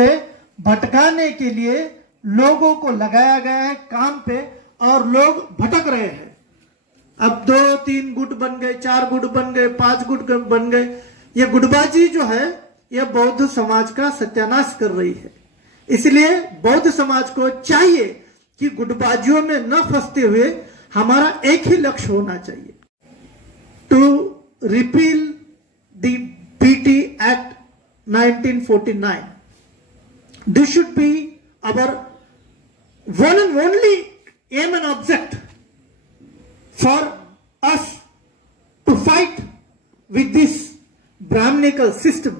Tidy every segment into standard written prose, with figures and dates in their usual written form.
से भटकाने के लिए लोगों को लगाया गया है काम पे और लोग भटक रहे हैं। अब 2-3 गुट बन गए, 4 गुट बन गए, 5 गुट बन गए। ये गुटबाजी जो है यह बौद्ध समाज का सत्यानाश कर रही है। इसलिए बौद्ध समाज को चाहिए कि गुटबाजियों में न फंसते हुए हमारा एक ही लक्ष्य होना चाहिए, to repeal the PT act 1949. This should be our one and only aim and object for us to fight with this Brahminical system.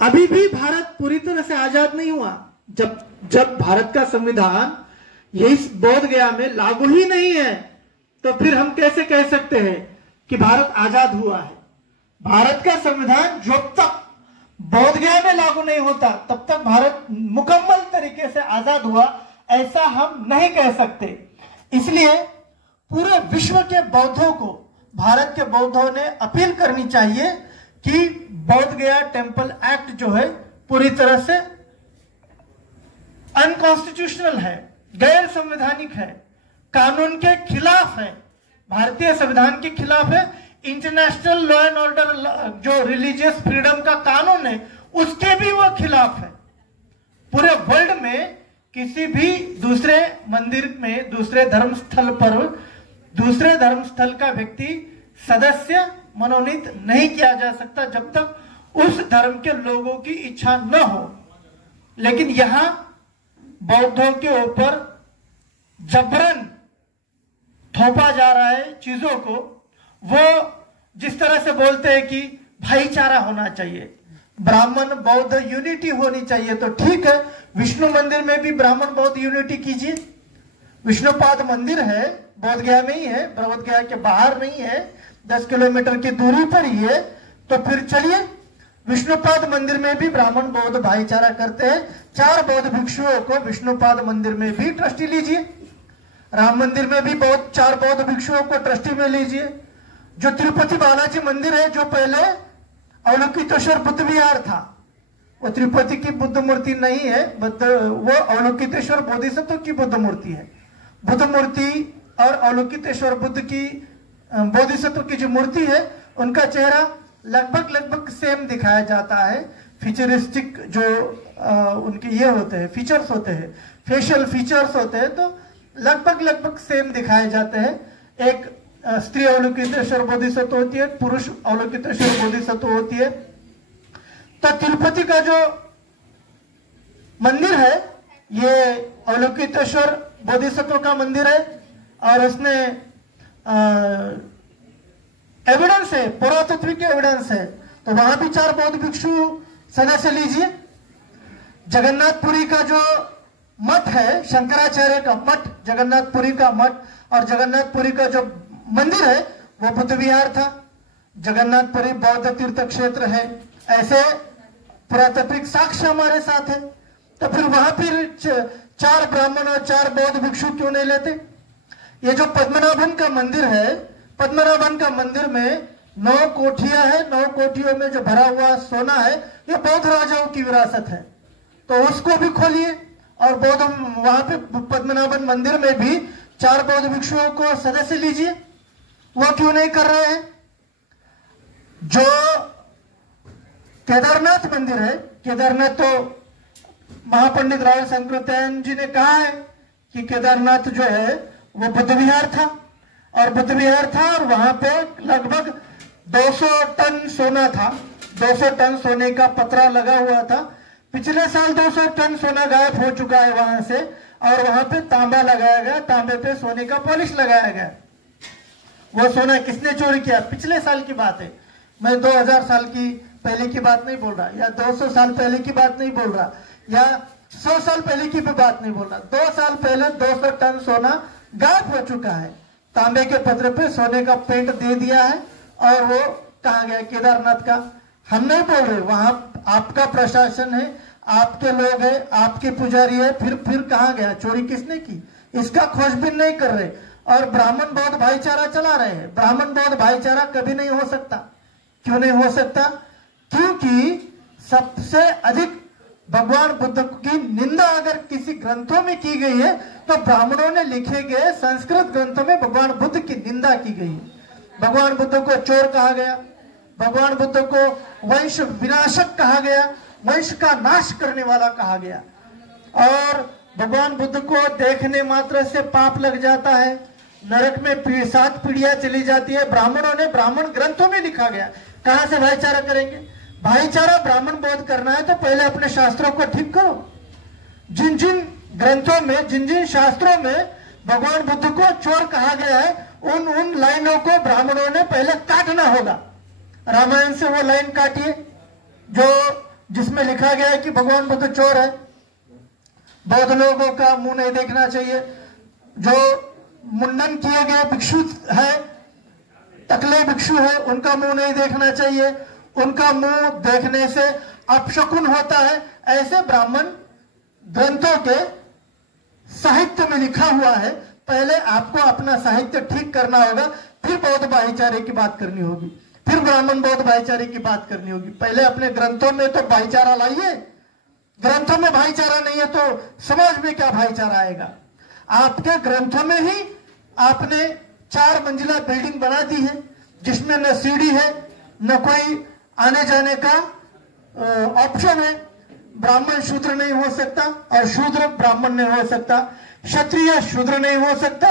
अभी भी भारत पूरी तरह से आजाद नहीं हुआ। जब भारत का संविधान यही बोध गया में लागू ही नहीं है, तो फिर हम कैसे कह सकते हैं कि भारत आजाद हुआ है? भारत का संविधान जब तक बोध गया में लागू नहीं होता तब तक भारत मुकम्मल तरीके से आजाद हुआ ऐसा हम नहीं कह सकते। इसलिए पूरे विश्व के बौद्धों को, भारत के बौद्धों ने अपील करनी चाहिए कि बोध गया टेम्पल एक्ट जो है पूरी तरह से अनकॉन्स्टिट्यूशनल है, गैर संवैधानिक है, कानून के खिलाफ है, भारतीय संविधान के खिलाफ है, इंटरनेशनल लॉ एंड ऑर्डर जो रिलीजियस फ्रीडम का कानून है उसके भी वो खिलाफ है। पूरे वर्ल्ड में किसी भी दूसरे मंदिर में, दूसरे धर्मस्थल पर दूसरे धर्मस्थल का व्यक्ति सदस्य मनोनीत नहीं किया जा सकता जब तक उस धर्म के लोगों की इच्छा न हो। लेकिन यहां बौद्धों के ऊपर जबरन थोपा जा रहा है चीजों को। वो जिस तरह से बोलते हैं कि भाईचारा होना चाहिए, ब्राह्मण बौद्ध यूनिटी होनी चाहिए, तो ठीक है, विष्णु मंदिर में भी ब्राह्मण बौद्ध यूनिटी कीजिए। विष्णुपाद मंदिर है, बोध गया में ही है, बोध गया के बाहर नहीं है, 10 किलोमीटर की दूरी पर ही है। तो फिर चलिए विष्णुपाद मंदिर में भी ब्राह्मण बौद्ध भाईचारा करते हैं। 4 बौद्ध भिक्षुओं को विष्णुपाद मंदिर में भी ट्रस्टी लीजिए। राम मंदिर में भी 4 बौद्ध भिक्षुओं को ट्रस्टी में लीजिए। जो तिरुपति बालाजी मंदिर है, जो पहले अवलोकितेश्वर बुद्ध विहार था, वो तिरुपति की बुद्ध मूर्ति नहीं है, वो अवलोकितेश्वर बोधिसत्व की बुद्ध मूर्ति है। बुद्ध मूर्ति और अवलोकितेश्वर बुद्ध की बोधिसत्व की जो मूर्ति है उनका चेहरा लगभग सेम दिखाया जाता है। फीचरिस्टिक जो उनके ये होते हैं, फीचर्स होते हैं, फेशियल फीचर्स होते हैं, तो लगभग सेम दिखाए जाते हैं। एक स्त्री अवलोकितेश्वर बोधिसत्व होती है, पुरुष अवलोकितेश्वर बोधिसत्व होती है। तो तिरुपति का जो मंदिर है ये अवलोकितेश्वर बोधिसत्व का मंदिर है और उसमें एविडेंस है, पुरातत्विक एविडेंस है। तो वहां भी 4 बौद्ध भिक्षु सदस्य लीजिए। जगन्नाथपुरी का जो मठ है, शंकराचार्य का मठ, जगन्नाथपुरी का मठ और जगन्नाथपुरी का जो मंदिर है वो बुद्ध विहार था। जगन्नाथपुरी बौद्ध तीर्थ क्षेत्र है, ऐसे पुरातत्विक साक्ष्य हमारे साथ है। तो फिर वहां फिर 4 ब्राह्मण और 4 बौद्ध भिक्षु क्यों नहीं लेते? ये जो पद्मनाभन का मंदिर है, पद्मनाभन का मंदिर में 9 कोठियां है, 9 कोठियों में जो भरा हुआ सोना है ये बौद्ध राजाओं की विरासत है, तो उसको भी खोलिए। और बौद्ध वहां पे पद्मनाभन मंदिर में भी 4 बौद्ध भिक्षुओं को सदस्य लीजिए। वो क्यों नहीं कर रहे हैं? जो केदारनाथ मंदिर है, केदारनाथ तो महापंडित राव शंकरतैन जी ने कहा है कि केदारनाथ जो है वो बुद्ध विहार था, और बुद्ध विहार था और वहां पे लगभग 200 टन सोना था, 200 टन सोने का पतरा लगा हुआ था। पिछले साल 200 टन सोना गायब हो चुका है वहां से, और वहां पे तांबा लगाया गया, तांबे पे सोने का पॉलिश लगाया गया। वो सोना किसने चोरी किया? पिछले साल की बात है, मैं 2000 साल की पहले की बात नहीं बोल रहा, या 200 साल पहले की बात नहीं बोल रहा, या 100 साल पहले की भी बात नहीं बोल रहा। 2 साल पहले 200 टन सोना गायब हो चुका है। तांबे के पत्र पे सोने का पेंट दे दिया है, और वो कहा गया केदारनाथ का। हम नहीं बोल रहे, वहां आपका प्रशासन है, आपके लोग हैं, आपके पुजारी है, फिर कहा गया, चोरी किसने की, इसका खोजबीन नहीं कर रहे, और ब्राह्मण बौद्ध भाईचारा चला रहे हैं। ब्राह्मण बौद्ध भाईचारा कभी नहीं हो सकता। क्यों नहीं हो सकता? क्योंकि सबसे अधिक भगवान बुद्ध की निंदा अगर किसी ग्रंथों में की गई है तो ब्राह्मणों ने लिखे गए संस्कृत ग्रंथों में भगवान बुद्ध की निंदा की गई है। भगवान बुद्ध को चोर कहा गया, भगवान बुद्ध को वंश विनाशक कहा गया, वंश का नाश करने वाला कहा गया। और भगवान बुद्ध को देखने मात्र से पाप लग जाता है, नरक में 7 पीढ़ियां चली जाती है। ब्राह्मणों ने, ब्राह्मण ग्रंथों में लिखा गया, कहां से भाईचारा करेंगे? भाईचारा ब्राह्मण बोध करना है तो पहले अपने शास्त्रों को ठीक करो। जिन जिन ग्रंथों में, जिन जिन शास्त्रों में भगवान बुद्ध को चोर कहा गया है, उन लाइनों को ब्राह्मणों ने पहले काटना होगा। रामायण से वो लाइन काटिए जो जिसमें लिखा गया है कि भगवान बुद्ध चोर है, बौद्ध लोगों का मुंह नहीं देखना चाहिए, जो मुंडन किए गए भिक्षु है, टकले भिक्षु है, उनका मुंह नहीं देखना चाहिए, उनका मुंह देखने से अपशकुन होता है। ऐसे ब्राह्मण ग्रंथों के साहित्य में लिखा हुआ है। पहले आपको अपना साहित्य ठीक करना होगा, फिर बौद्ध भाईचारे की बात करनी होगी, फिर ब्राह्मण बौद्ध भाईचारे की बात करनी होगी। पहले अपने ग्रंथों में तो भाईचारा लाइए। ग्रंथों में भाईचारा नहीं है तो समाज में क्या भाईचारा आएगा? आपके ग्रंथों में ही आपने 4 मंजिला बिल्डिंग बना दी है जिसमें न सीढ़ी है, न कोई आने जाने का ऑप्शन है। ब्राह्मण शूद्र नहीं हो सकता और शूद्र ब्राह्मण नहीं हो सकता, क्षत्रिय शूद्र नहीं हो सकता,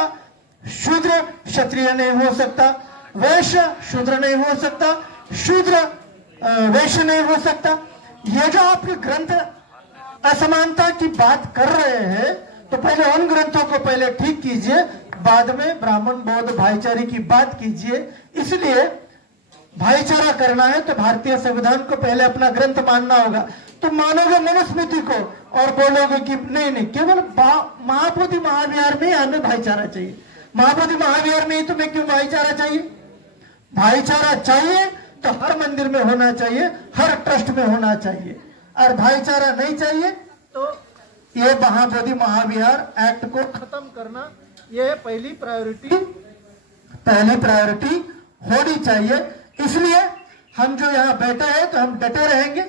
शूद्र क्षत्रिय नहीं हो सकता, वैश्य शूद्र नहीं हो सकता, शूद्र वैश्य नहीं हो सकता। ये जो आपके ग्रंथ असमानता की बात कर रहे हैं तो पहले उन ग्रंथों को पहले ठीक कीजिए, बाद में ब्राह्मण बौद्ध भाईचारे की बात कीजिए। इसलिए भाईचारा करना है तो भारतीय संविधान को पहले अपना ग्रंथ मानना होगा। तुम मानोगे मनुस्मृति को और बोलोगे कि नहीं, केवल महाबोधि महाविहार में हमें भाईचारा चाहिए। महाबोधि महाविहार में ही तुम्हें क्यों भाईचारा चाहिए? भाईचारा चाहिए तो हर मंदिर में होना चाहिए, हर ट्रस्ट में होना चाहिए। और भाईचारा नहीं चाहिए तो ये महाबोधि महाविहार एक्ट को खत्म करना, ये पहली प्रायोरिटी होनी चाहिए। इसलिए हम जो यहाँ बैठे हैं तो हम डटे रहेंगे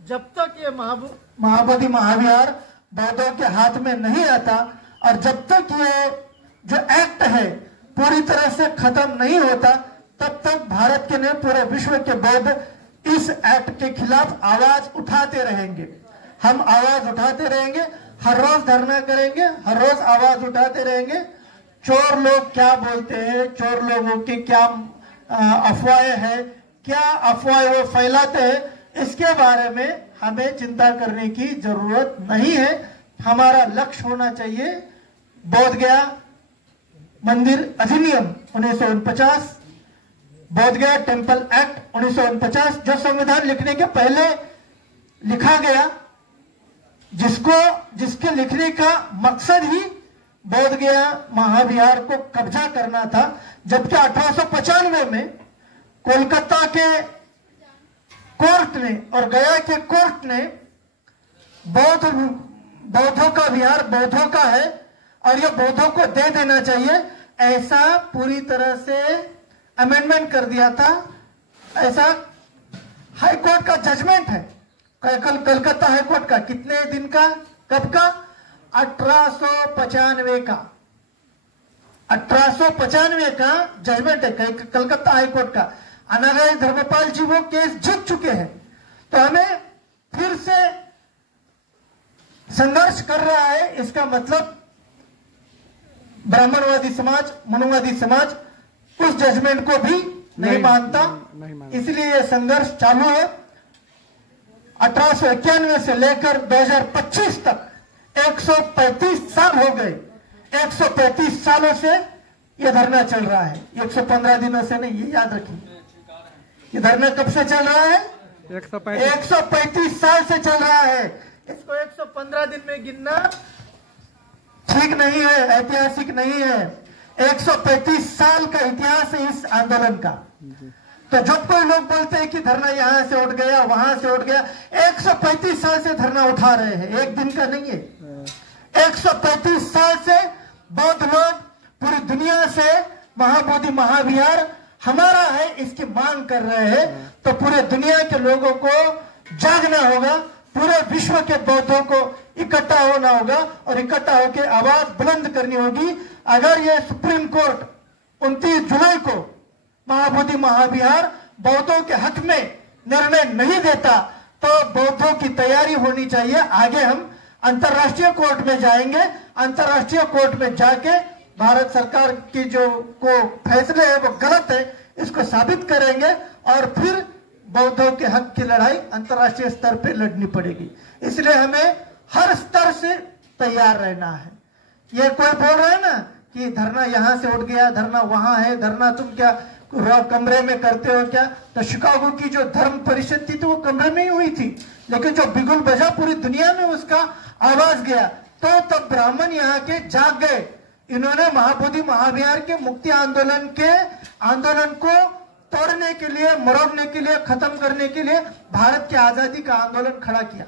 जब तक ये महाबोधि महाविहार बौद्धों के हाथ में नहीं आता, और जब तक ये जो एक्ट है पूरी तरह से खत्म नहीं होता, तब तक भारत के नहीं पूरे विश्व के बौद्ध इस एक्ट के खिलाफ आवाज उठाते रहेंगे। हम आवाज उठाते रहेंगे, हर रोज धरना करेंगे, हर रोज आवाज उठाते रहेंगे। चोर लोग क्या बोलते हैं, चोर लोगों की क्या अफवाहें हैं, क्या अफवाहें वो फैलाते हैं, इसके बारे में हमें चिंता करने की जरूरत नहीं है। हमारा लक्ष्य होना चाहिए बोध गया मंदिर अधिनियम 1949, बोध गया टेम्पल एक्ट 1949, जो संविधान लिखने के पहले लिखा गया, जिसके लिखने का मकसद ही बोध गया महाविहार को कब्जा करना था। जबकि 1895 में कोलकाता के कोर्ट ने और गया के कोर्ट ने बौद्धों का विहार बौद्धों का है और यह बौद्धों को दे देना चाहिए, ऐसा पूरी तरह से अमेंडमेंट कर दिया था। ऐसा हाई कोर्ट का जजमेंट है, कलकत्ता हाई कोर्ट का। कितने दिन का, कब का? 1895 का, 1895 का जजमेंट है कलकत्ता हाई कोर्ट का। अनागाई धर्मपाल जी वो केस जीत चुके हैं, तो हमें फिर से संघर्ष कर रहा है। इसका मतलब ब्राह्मणवादी समाज, मनुवादी समाज उस जजमेंट को भी नहीं मानता, इसलिए यह संघर्ष चालू है। 1891 से लेकर 2025 तक 135 साल हो गए। 135 सालों से यह धरना चल रहा है, 115 दिनों से नहीं, ये याद रखिए। ये धरना कब से चल रहा है? 135 साल से चल रहा है। इसको 115 दिन में गिनना ठीक नहीं है, ऐतिहासिक नहीं है। 135 साल का इतिहास है इस आंदोलन का। तो जब कोई लोग बोलते हैं कि धरना यहां से उठ गया, वहां से उठ गया, 135 साल से धरना उठा रहे हैं, एक दिन का नहीं है। 135 साल से बौद्ध लोग पूरी दुनिया से महाबोधि महाविहार हमारा है इसकी मांग कर रहे हैं। तो पूरे दुनिया के लोगों को जागना होगा, पूरे विश्व के बौद्धों को इकट्ठा होना होगा और इकट्ठा होकर आवाज बुलंद करनी होगी। अगर ये सुप्रीम कोर्ट 29 जुलाई को महाबोधि महाविहार बौद्धों के हक में निर्णय नहीं देता तो बौद्धों की तैयारी होनी चाहिए। आगे हम अंतर्राष्ट्रीय कोर्ट में जाएंगे, अंतर्राष्ट्रीय कोर्ट में जाके भारत सरकार की जो को फैसले है वो गलत है इसको साबित करेंगे और फिर बौद्धों के हक की लड़ाई अंतर्राष्ट्रीय स्तर पे लड़नी पड़ेगी। इसलिए हमें हर स्तर से तैयार रहना है। ये कोई बोल रहा है ना कि धरना यहां से उठ गया, धरना वहां है, धरना तुम क्या कमरे में करते हो क्या? तो शिकागो की जो धर्म परिषद थी तो वो कमरे में ही हुई थी, लेकिन जो बिगुल बजा पूरी दुनिया में उसका आवाज गया। तो तब ब्राह्मण यहाँ के जाग गए। इन्होंने महाबोधि महाविहार के मुक्ति आंदोलन को तोड़ने के लिए, मरोड़ने के लिए, खत्म करने के लिए भारत की आजादी का आंदोलन खड़ा किया।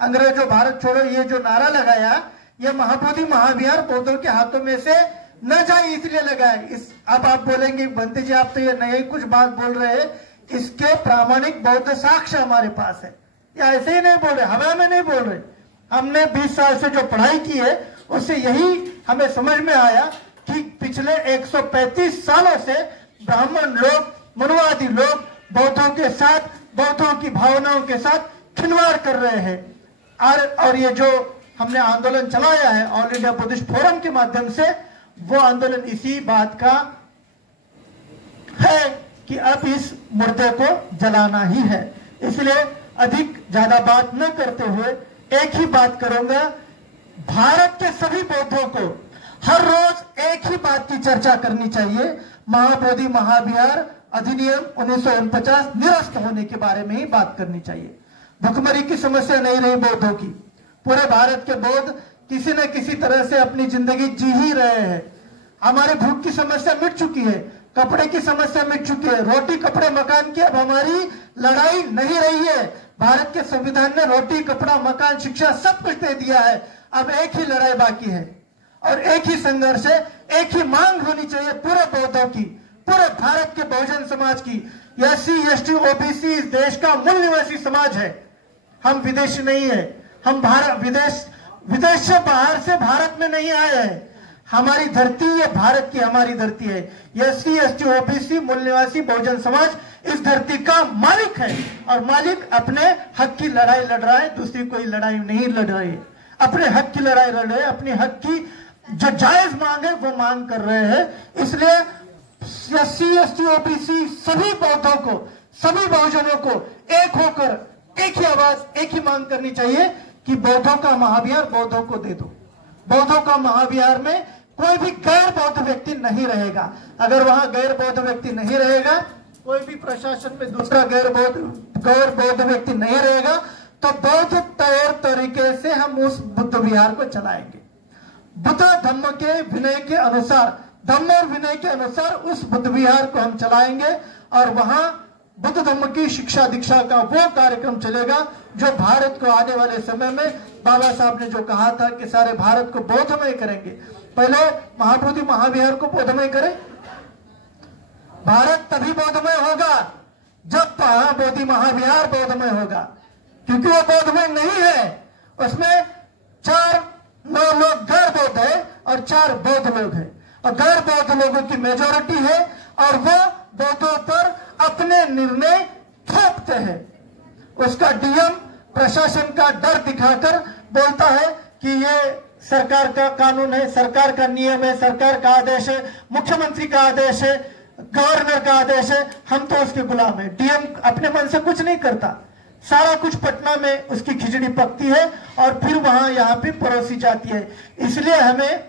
अंग्रेजों भारत छोड़ो ये जो नारा लगाया, ये महाबोधि महाविहार बौद्धों के हाथों में से न जाए इसलिए लगाया। अब आप बोलेंगे बंते जी आप तो ये नई कुछ बात बोल रहे हैं, इसके प्रामाणिक बौद्ध साक्ष्य हमारे पास है। या ऐसे ही नहीं बोल रहे, हवा में नहीं बोल रहे। हमने 20 साल से जो पढ़ाई की है उससे यही हमें समझ में आया कि पिछले 135 सालों से ब्राह्मण लोग, मनुवादी लोग बौद्धों के साथ, बौद्धों की भावनाओं के साथ खिलवाड़ कर रहे हैं। और ये जो हमने आंदोलन चलाया है ऑल इंडिया बुद्धिस्ट फोरम के माध्यम से, वो आंदोलन इसी बात का है कि अब इस मुर्दे को जलाना ही है। इसलिए अधिक ज्यादा बात न करते हुए एक ही बात करूंगा, भारत के सभी बौद्धों को हर रोज एक ही बात की चर्चा करनी चाहिए, महाबोधि महाविहार अधिनियम 1949 निरस्त होने के बारे में ही बात करनी चाहिए। भुखमरी की समस्या नहीं रही बौद्धों की। पूरे भारत के बौद्ध किसी न किसी तरह से अपनी जिंदगी जी ही रहे हैं। हमारी भूख की समस्या मिट चुकी है, कपड़े की समस्या मिट चुकी है, रोटी कपड़े मकान की अब हमारी लड़ाई नहीं रही है। भारत के संविधान ने रोटी कपड़ा मकान शिक्षा सब कुछ दे दिया है। अब एक ही लड़ाई बाकी है और एक ही संघर्ष है, एक ही मांग होनी चाहिए पूरे बौद्धों की, पूरे भारत के बहुजन समाज की। SC ST OBC इस देश का मूल निवासी समाज है। हम विदेशी नहीं है, हम विदेश से बाहर से भारत में नहीं आए हैं। हमारी धरती ये भारत की हमारी धरती है। SC ST OBC मूल निवासी बहुजन समाज इस धरती का मालिक है और मालिक अपने हक की लड़ाई लड़ रहा है, दूसरी कोई लड़ाई नहीं लड़ रही है। अपने हक की लड़ाई लड़ रहे हैं, अपने हक की जो जायज मांग है वो मांग कर रहे हैं। इसलिए SC ST OBC सभी बौद्धों को, सभी बहुजनों को एक होकर एक ही आवाज, एक ही मांग करनी चाहिए कि बौद्धों का महाविहार बौद्धों को दे दो। बौद्धों का महाविहार में कोई भी गैर बौद्ध व्यक्ति नहीं रहेगा। अगर वहां गैर बौद्ध व्यक्ति नहीं रहेगा, कोई भी प्रशासन में दूसरा गैर बौद्ध व्यक्ति नहीं रहेगा, तो बौद्ध तौर तरीके से हम उस बुद्ध विहार को चलाएंगे। बुद्ध धम्म के विनय के अनुसार, धम्म और विनय के अनुसार उस बुद्ध विहार को हम चलाएंगे और वहां बुद्ध धम्म की शिक्षा दीक्षा का वो कार्यक्रम चलेगा जो भारत को आने वाले समय में बाबा साहब ने जो कहा था कि सारे भारत को बौद्धमय करेंगे। पहले महाबोधि महाविहार को बौद्धमय करें। भारत तभी बौद्धमय होगा जब महाबोधि महाविहार बौद्धमय होगा, क्योंकि वो बौद्धमय नहीं है। उसमें 4 लोग गैर बौद्ध है और 4 बौद्ध लोग हैं और गैर बौद्ध लोगों की मेजोरिटी है और वो बौद्धों पर अपने निर्णय थोपते हैं। उसका डीएम प्रशासन का डर दिखाकर बोलता है कि ये सरकार का कानून है, सरकार का नियम है, सरकार का आदेश है, मुख्यमंत्री का आदेश है, गवर्नर का आदेश है, हम तो उसके गुलाम है। डीएम अपने मन से कुछ नहीं करता, सारा कुछ पटना में उसकी खिचड़ी पकती है और फिर वहां यहाँ पे परोसी जाती है। इसलिए हमें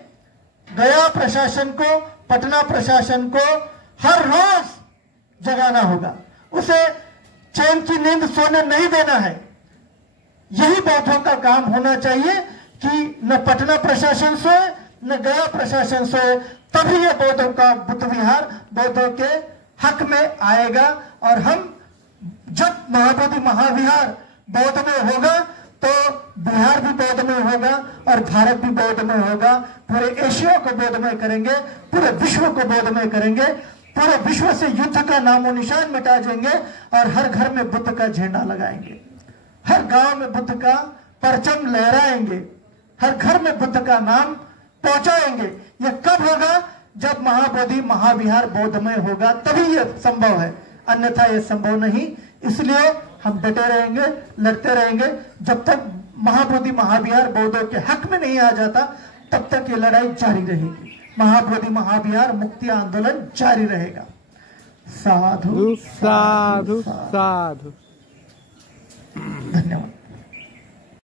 गया प्रशासन को, पटना प्रशासन को हर रोज जगाना होगा, उसे चैन की नींद सोने नहीं देना है। यही बौद्धों का काम होना चाहिए कि न पटना प्रशासन सोए न गया प्रशासन सोए, तभी ये बौद्धों का बुद्ध विहार बौद्धों के हक में आएगा। और हम जब महाबोधि महाविहार बौद्धमय होगा तो बिहार भी बौद्धमय होगा और भारत भी बौद्धमय होगा। पूरे एशिया को बौद्धमय करेंगे, पूरे विश्व को बौद्धमय करेंगे, पूरे विश्व से युद्ध का नामो निशान मिटा देंगे और हर घर में बुद्ध का झंडा लगाएंगे। हर गांव में बुद्ध का परचम लहराएंगे, हर घर में बुद्ध का नाम पहुंचाएंगे। यह कब होगा? जब महाबोधि महाविहार बोधमय होगा, तभी यह संभव है, अन्यथा यह संभव नहीं। इसलिए हम डटे रहेंगे, लड़ते रहेंगे। जब तक महाबोधि महाविहार बौद्धों के हक में नहीं आ जाता, तब तक ये लड़ाई जारी रहेगी। महाबोधि महाविहार मुक्ति आंदोलन जारी रहेगा। साधु साधु साधु। धन्यवाद।